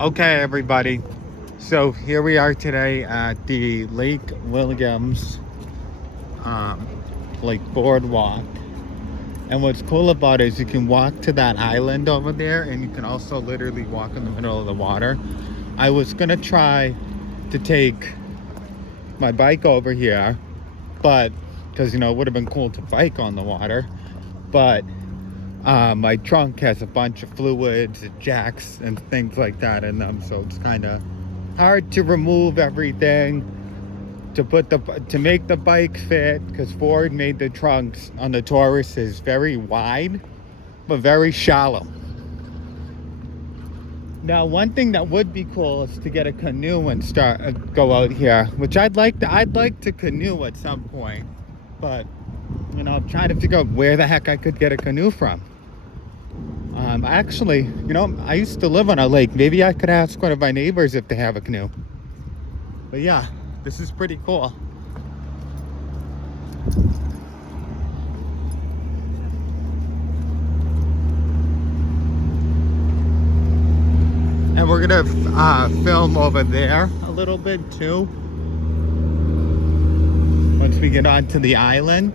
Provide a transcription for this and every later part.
Okay, everybody. So here we are today at the Lake Williams um, Lake Boardwalk. And what's cool about it is you can walk to that island over there, and you can also literally walk in the middle of the water. I was gonna try to take my bike over here, but because it would have been cool to bike on the water, but my trunk has a bunch of fluids and jacks and things like that in them, so it's kind of hard to remove everything to make the bike fit, because Ford made the trunks on the Taurus is very wide but very shallow. Now, one thing that would be cool is to get a canoe and go out here, which I'd like to canoe at some point, but I'm trying to figure out where the heck I could get a canoe from. Actually, I used to live on a lake. Maybe I could ask one of my neighbors if they have a canoe. But yeah, this is pretty cool. And we're gonna film over there a little bit too, once we get onto the island.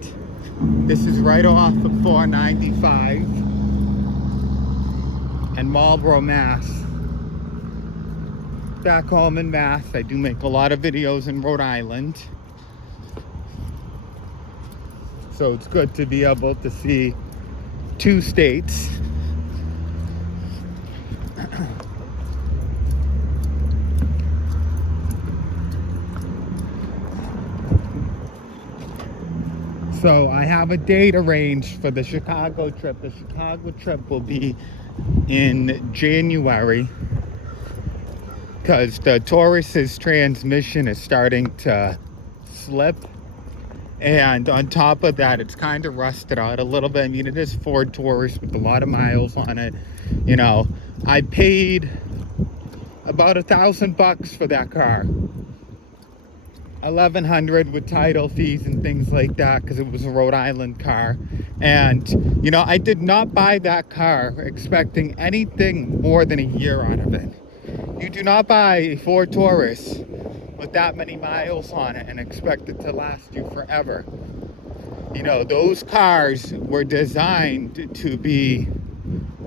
This is right off of 495 and Marlborough, Mass. Back home in Mass, I do make a lot of videos in Rhode Island, so it's good to be able to see two states. So I have a date arranged for the Chicago trip. The Chicago trip will be in January, because the Taurus's transmission is starting to slip, and on top of that, it's kind of rusted out a little bit. I mean, it is Ford Taurus with a lot of miles on it. I paid about $1,000 for that car, $1,100 with title fees and things like that, because it was a Rhode Island car. And I did not buy that car expecting anything more than a year out of it. You do not buy a Ford Taurus with that many miles on it and expect it to last you forever. Those cars were designed to be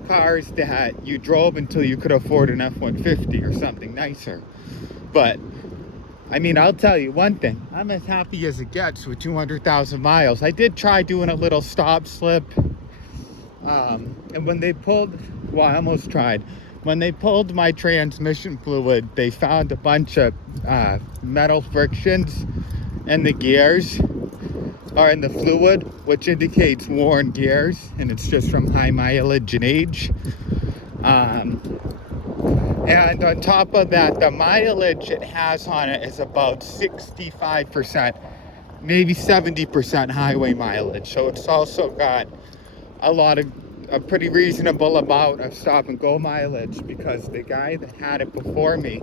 cars that you drove until you could afford an F-150 or something nicer. But I mean, I'll tell you one thing, I'm as happy as it gets with 200,000 miles. I did try doing a little stop slip, and when they pulled, well, I almost tried. When they pulled my transmission fluid, they found a bunch of metal frictions in the gears, or in the fluid, which indicates worn gears, and it's just from high mileage and age. And on top of that, the mileage it has on it is about 65%, maybe 70% highway mileage. So it's also got a pretty reasonable amount of stop and go mileage, because the guy that had it before me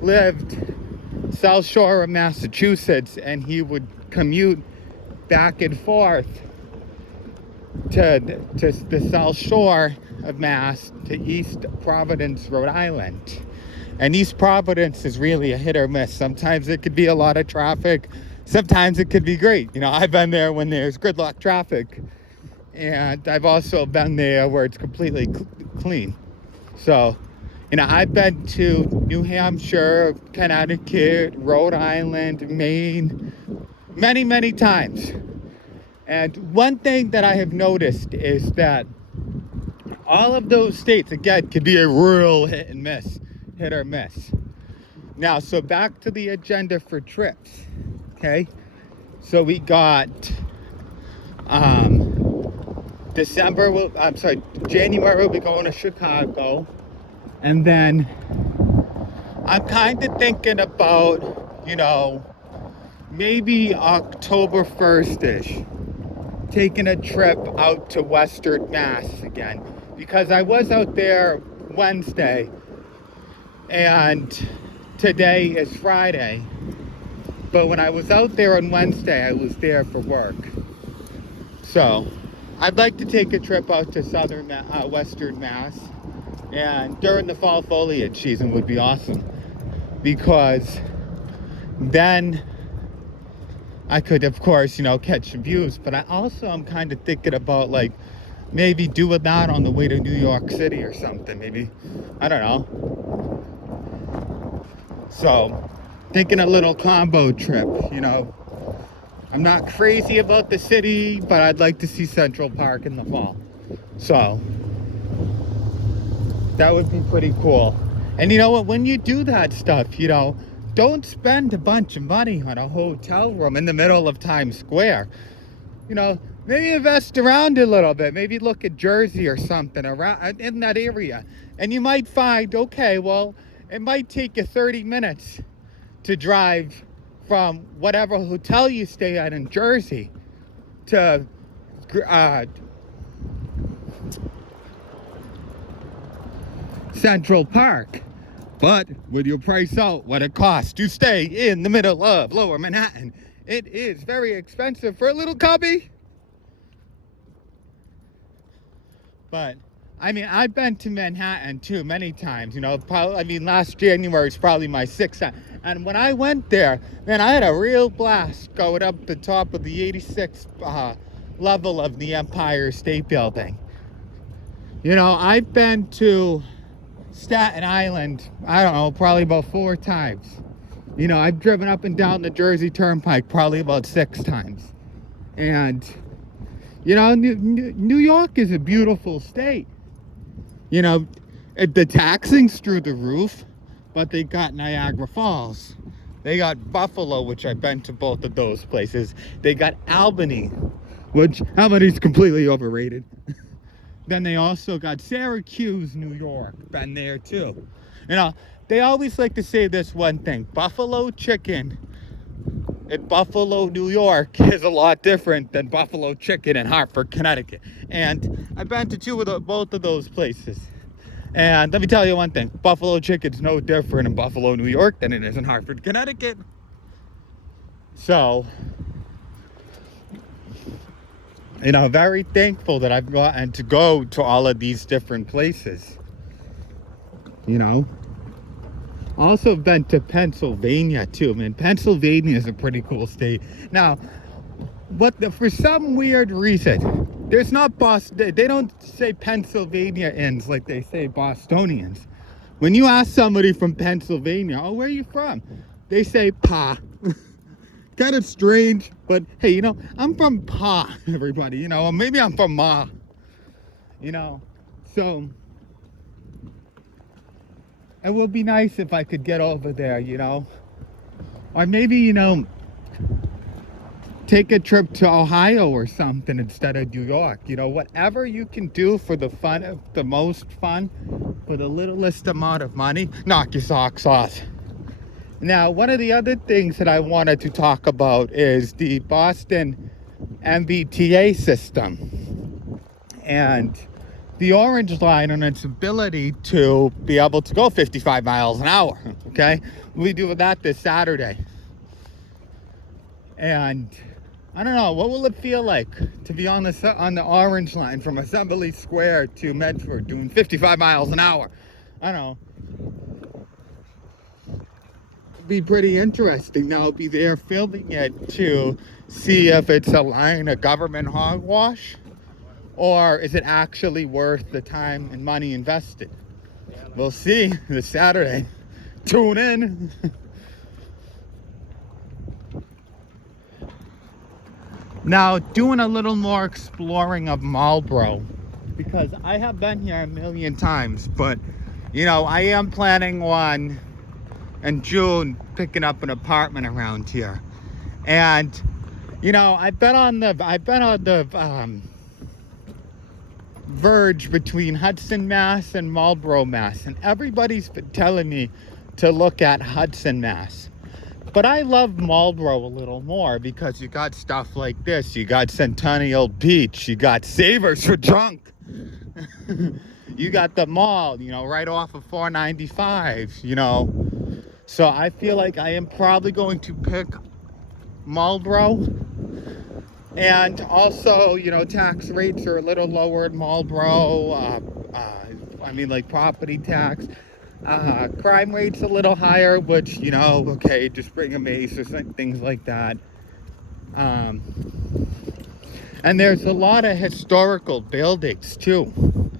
lived South Shore of Massachusetts, and he would commute back and forth to the South Shore of Mass to East Providence, Rhode Island. And East Providence is really a hit or miss. Sometimes it could be a lot of traffic, sometimes it could be great. I've been there when there's gridlock traffic, and I've also been there where it's completely clean. So I've been to New Hampshire, Connecticut, Rhode Island, Maine many times. And one thing that I have noticed is that all of those states, again, could be a real hit or miss. Now, so back to the agenda for trips, okay? So we got January we'll be going to Chicago, and then I'm kind of thinking about, maybe October 1st-ish, taking a trip out to Western Mass again, because I was out there Wednesday and today is Friday, but when I was out there on Wednesday, I was there for work. So I'd like to take a trip out to Western Mass And during the fall foliage season would be awesome, because then I could, of course, catch some views. But I also am kind of thinking about, like, maybe doing that on the way to New York City or something. Maybe, I don't know. So, thinking a little combo trip, I'm not crazy about the city, but I'd like to see Central Park in the fall. So, that would be pretty cool. And you know what? When you do that stuff, don't spend a bunch of money on a hotel room in the middle of Times Square. Maybe invest around a little bit. Maybe look at Jersey or something around in that area. And you might find, okay, well, it might take you 30 minutes to drive from whatever hotel you stay at in Jersey to Central Park. But with your price out what it costs to stay in the middle of Lower Manhattan, it is very expensive for a little cubby. But I mean, I've been to Manhattan too many times. Last January is probably my 6th time. And when I went there, man, I had a real blast going up the top of the 86th level of the Empire State Building. I've been to Staten Island, I don't know, probably about 4 times. I've driven up and down the Jersey Turnpike probably about 6 times. And, New York is a beautiful state. The taxing's through the roof, but they got Niagara Falls. They got Buffalo, which I've been to both of those places. They got Albany, which Albany's completely overrated. Then they also got Syracuse, New York. Been there too. They always like to say this one thing: buffalo chicken in Buffalo, New York is a lot different than buffalo chicken in Hartford, Connecticut. And I've been to both of those places. And let me tell you one thing: buffalo chicken's no different in Buffalo, New York than it is in Hartford, Connecticut. So, very thankful that I've gotten to go to all of these different places. Also been to Pennsylvania too, man. Pennsylvania is a pretty cool state. Now, for some weird reason, there's not Boston. They don't say Pennsylvanians like they say Bostonians. When you ask somebody from Pennsylvania, "Oh, where are you from?" They say "Pa." Kind of strange, but hey, I'm from Pa, everybody. Or maybe I'm from Ma. So it would be nice if I could get over there, or maybe, take a trip to Ohio or something instead of New York. Whatever you can do for the most fun, for the littlest amount of money, knock your socks off. Now, one of the other things that I wanted to talk about is the Boston MBTA system and the Orange Line and its ability to be able to go 55 miles an hour. Okay, we'll be doing that this Saturday. And I don't know, what will it feel like to be on the Orange Line from Assembly Square to Medford doing 55 miles an hour? I don't know. It'd be pretty interesting. Now I'll be there filming it to see if it's a government hogwash, or is it actually worth the time and money invested? We'll see this Saturday. Tune in. Now, doing a little more exploring of Marlboro, because I have been here a million times, but I am planning on in June picking up an apartment around here. And I've been on the verge between Hudson, Mass and Marlboro, Mass, and everybody's been telling me to look at Hudson, Mass. But I love Marlboro a little more because you got stuff like this. You got Centennial Beach. You got Savers for Drunk. You got the mall, right off of 495, So I feel like I am probably going to pick Marlboro. And also, tax rates are a little lower in Marlboro. I mean, like property tax. Crime rate's a little higher, which, you know, okay, just bring a mace or things like that. And there's a lot of historical buildings too,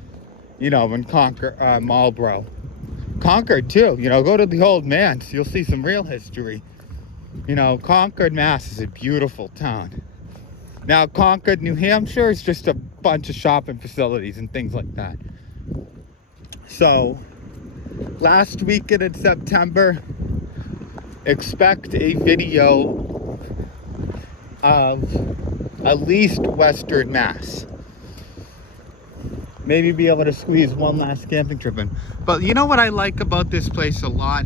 you know, in Marlboro. Concord too, you know, go to the Old Manse, you'll see some real history. You know, Concord, Mass is a beautiful town. Now, Concord, New Hampshire is just a bunch of shopping facilities and things like that. So, last weekend in September, expect a video of at least Western Mass. Maybe be able to squeeze one last camping trip in. But you know what I like about this place a lot?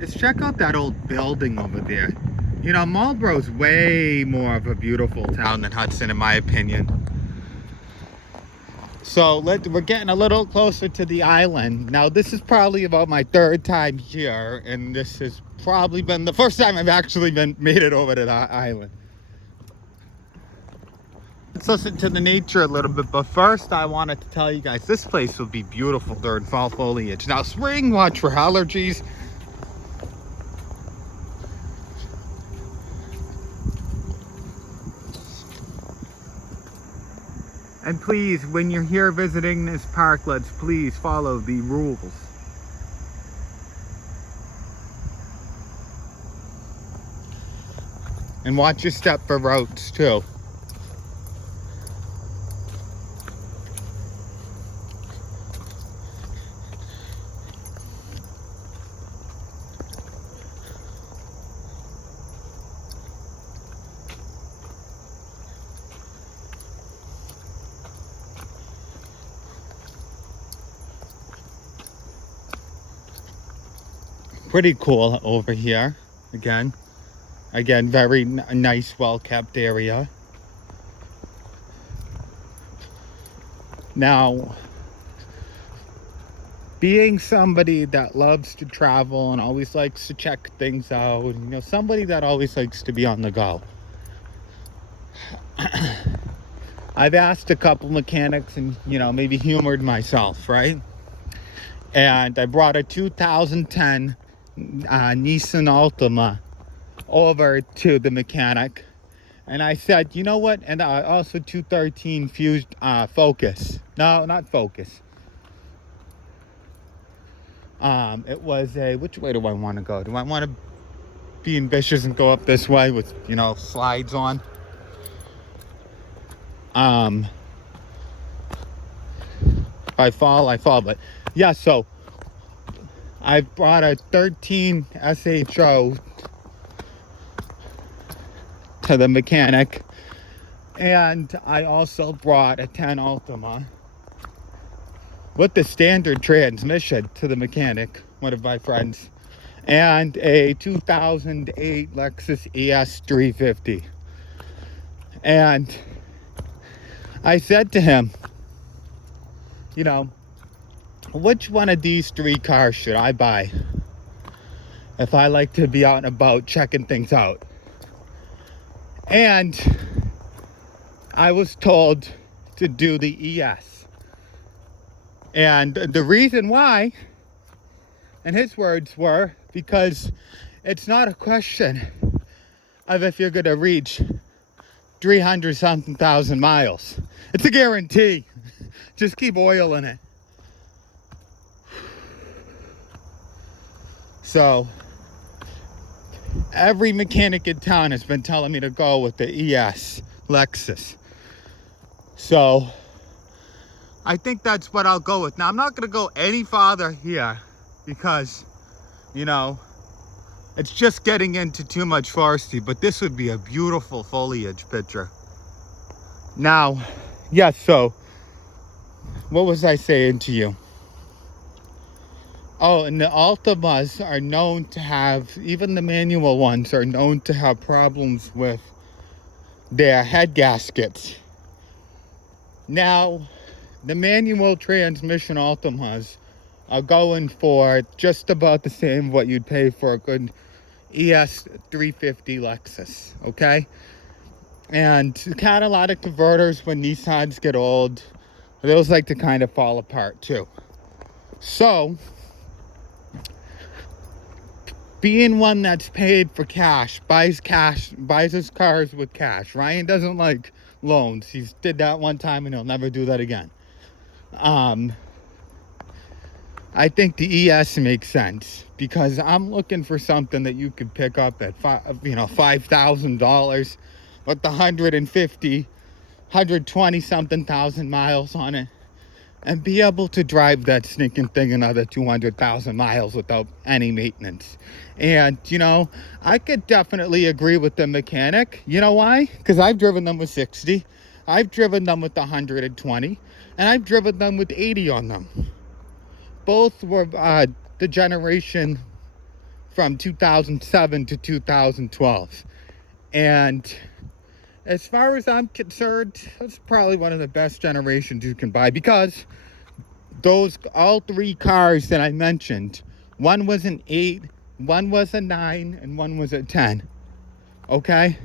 Is check out that old building over there. You know, Marlboro's way more of a beautiful town than Hudson, in my opinion. So we're getting a little closer to the island. Now, this is probably about my third time here, and this has probably been the first time I've actually made it over to the island. Let's listen to the nature a little bit, but first I wanted to tell you guys this place will be beautiful during fall foliage. Now, spring, watch for allergies. And please, when you're here visiting this park, let's please follow the rules. And watch your step for routes too. Pretty cool over here. Again, very nice, well-kept area. Now, being somebody that loves to travel and always likes to check things out, you know, somebody that always likes to be on the go, I've asked a couple mechanics and, you know, maybe humored myself, right? And I brought a 2010 Nissan Altima over to the mechanic, and I said, you know what, and also 213 Fused Focus. No, not Focus. It was a, which way do I want to go? Do I want to be ambitious and go up this way with, you know, slides on? If I fall, but yeah, so I brought a 13 SHO to the mechanic, and I also brought a 10 Altima with the standard transmission to the mechanic, one of my friends, and a 2008 Lexus ES350. And I said to him, you know, which one of these three cars should I buy if I like to be out and about checking things out? And I was told to do the ES. And the reason why, and his words were, because it's not a question of if you're going to reach 300-something thousand miles. It's a guarantee. Just keep oil in it. So, every mechanic in town has been telling me to go with the ES Lexus. So, I think that's what I'll go with. Now, I'm not going to go any farther here because, you know, it's just getting into too much foresty, but this would be a beautiful foliage picture. Now, yes, so, what was I saying to you? Oh, and the Altimas are known to have, even the manual ones are known to have problems with their head gaskets. Now, the manual transmission Altimas are going for just about the same what you'd pay for a good ES350 Lexus, okay? And kind of a lot of converters, when Nissans get old, those like to kind of fall apart too. So, being one that's paid for cash, buys his cars with cash. Ryan doesn't like loans. He's did that one time and he'll never do that again. I think the ES makes sense because I'm looking for something that you could pick up at $5,000 with 120 something thousand miles on it, and be able to drive that stinking thing another 200,000 miles without any maintenance. And I could definitely agree with the mechanic. You know why? Because I've driven them with 60, I've driven them with 120, and I've driven them with 80 on them. Both were the generation from 2007 to 2012. And as far as I'm concerned, that's probably one of the best generations you can buy, because all three cars that I mentioned, one was an 8, one was a 9, and one was a 10. Okay?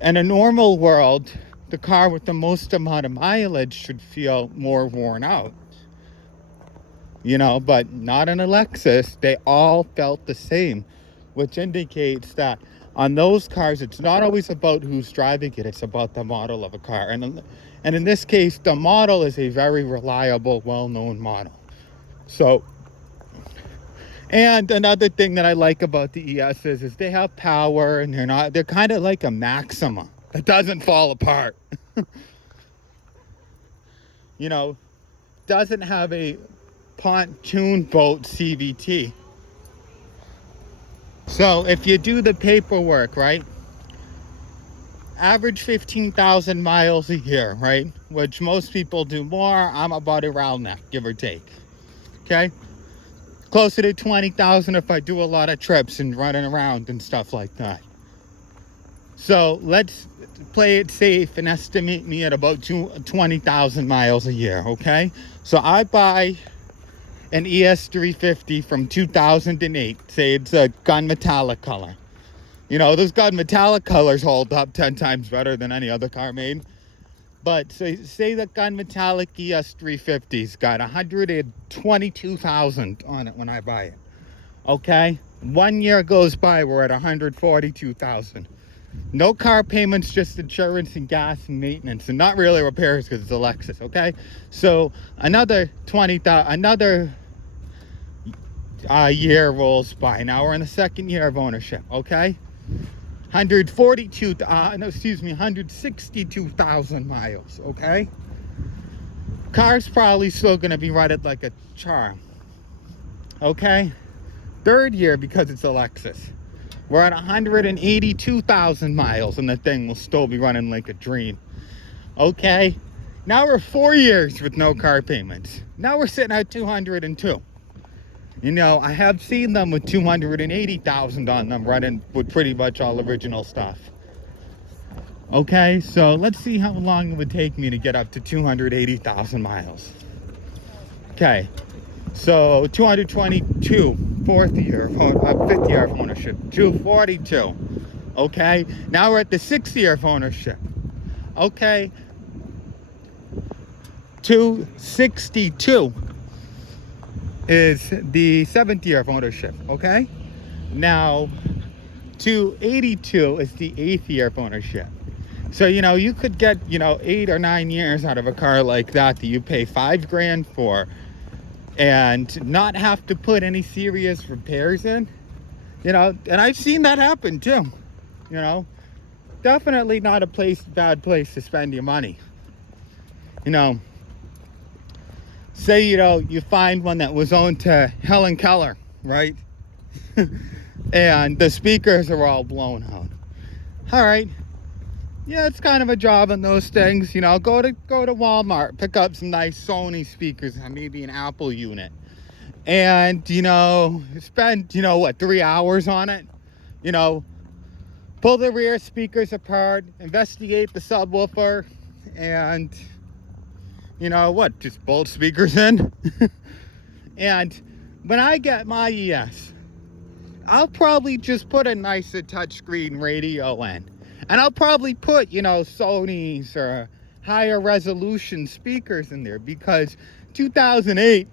In a normal world, the car with the most amount of mileage should feel more worn out. But not in a Lexus. They all felt the same, which indicates that on those cars, it's not always about who's driving it, it's about the model of a car. And in this case, the model is a very reliable, well-known model. So, and another thing that I like about the ESs is they have power, and they're kind of like a Maxima that doesn't fall apart. Doesn't have a pontoon boat CVT. So if you do the paperwork, right, average 15,000 miles a year, right, which most people do more. I'm about around that, give or take. Okay, closer to 20,000 if I do a lot of trips and running around and stuff like that. So let's play it safe and estimate me at about 20,000 miles a year. Okay, so I buy an ES350 from 2008. Say it's a gun metallic color. Those gun metallic colors hold up 10 times better than any other car made. But say the gun metallic ES350's got 122,000 on it when I buy it. Okay? 1 year goes by, we're at 142,000. No car payments, just insurance and gas and maintenance, and not really repairs because it's a Lexus. Okay? So another 20,000, another year rolls by. Now we're in the second year of ownership. Okay? 162,000 miles. Okay? Car's probably still gonna be rated like a charm. Okay? Third year, because it's a Lexus, we're at 182,000 miles, and the thing will still be running like a dream. Okay? Now we're 4 years with no car payments. Now we're sitting at 202. I have seen them with 280,000 on them, running with pretty much all original stuff. Okay, so let's see how long it would take me to get up to 280,000 miles. Okay, so 222, fifth year of ownership, 242. Okay, now we're at the 6th year of ownership. Okay, 262 is the 7th year of ownership. Okay, now 282 is the 8th year of ownership. So you could get 8 or 9 years out of a car like that you pay $5,000 for, and not have to put any serious repairs in. And I've seen that happen too. Definitely not a bad place to spend your money. Say you find one that was owned to Helen Keller, right? And the speakers are all blown out. All right, yeah, it's kind of a job on those things. Go to Walmart, pick up some nice Sony speakers, maybe an Apple unit, and spend 3 hours on it. Pull the rear speakers apart, investigate the subwoofer, and just bolt speakers in. And when I get my ES, I'll probably just put a nicer touchscreen radio in. And I'll probably put, Sony's or higher resolution speakers in there, because 2008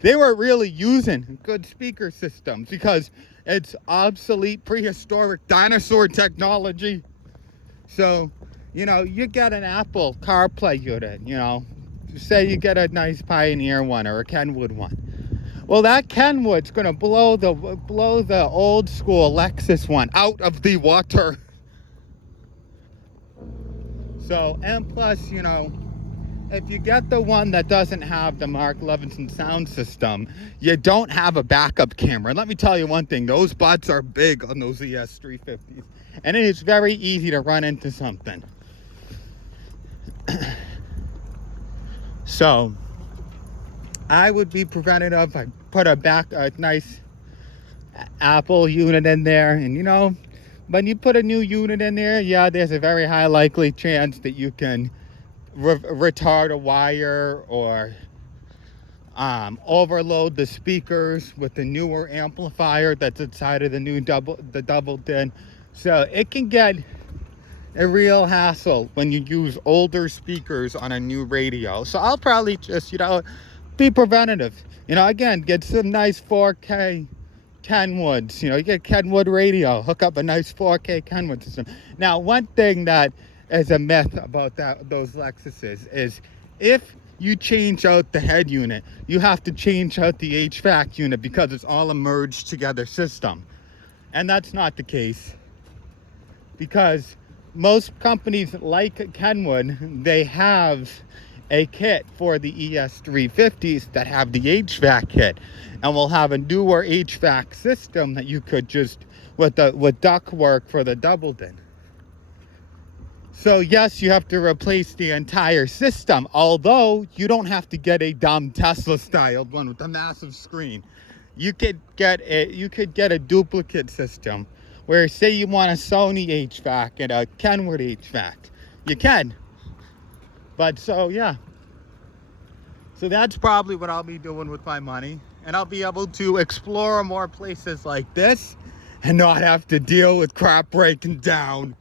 they weren't really using good speaker systems because it's obsolete, prehistoric dinosaur technology. So, you get an Apple CarPlay unit, say you get a nice Pioneer one or a Kenwood one. Well, that Kenwood's gonna blow the old school Lexus one out of the water. So, and plus, if you get the one that doesn't have the Mark Levinson sound system, you don't have a backup camera. And let me tell you one thing, those butts are big on those ES350s. And it is very easy to run into something. So, I would be preventative. I put a nice Apple unit in there. And, when you put a new unit in there, yeah, there's a very high likely chance that you can retard a wire or overload the speakers with the newer amplifier that's inside of the double din. So it can get a real hassle when you use older speakers on a new radio. So I'll probably just, be preventative. Again, get some nice 4K Kenwoods. You get Kenwood radio, hook up a nice 4K Kenwood system. Now, one thing that is a myth about those Lexuses is if you change out the head unit, you have to change out the HVAC unit because it's all a merged together system. And that's not the case, because most companies like Kenwood, they have a kit for the ES350s that have the HVAC kit, and will have a newer HVAC system that you could just with duct work for the double din. So yes, you have to replace the entire system, although you don't have to get a dumb Tesla styled one with a massive screen. You could get a duplicate system where, say you want a Sony HVAC and a Kenwood HVAC. You can. But so that's probably what I'll be doing with my money, and I'll be able to explore more places like this and not have to deal with crap breaking down.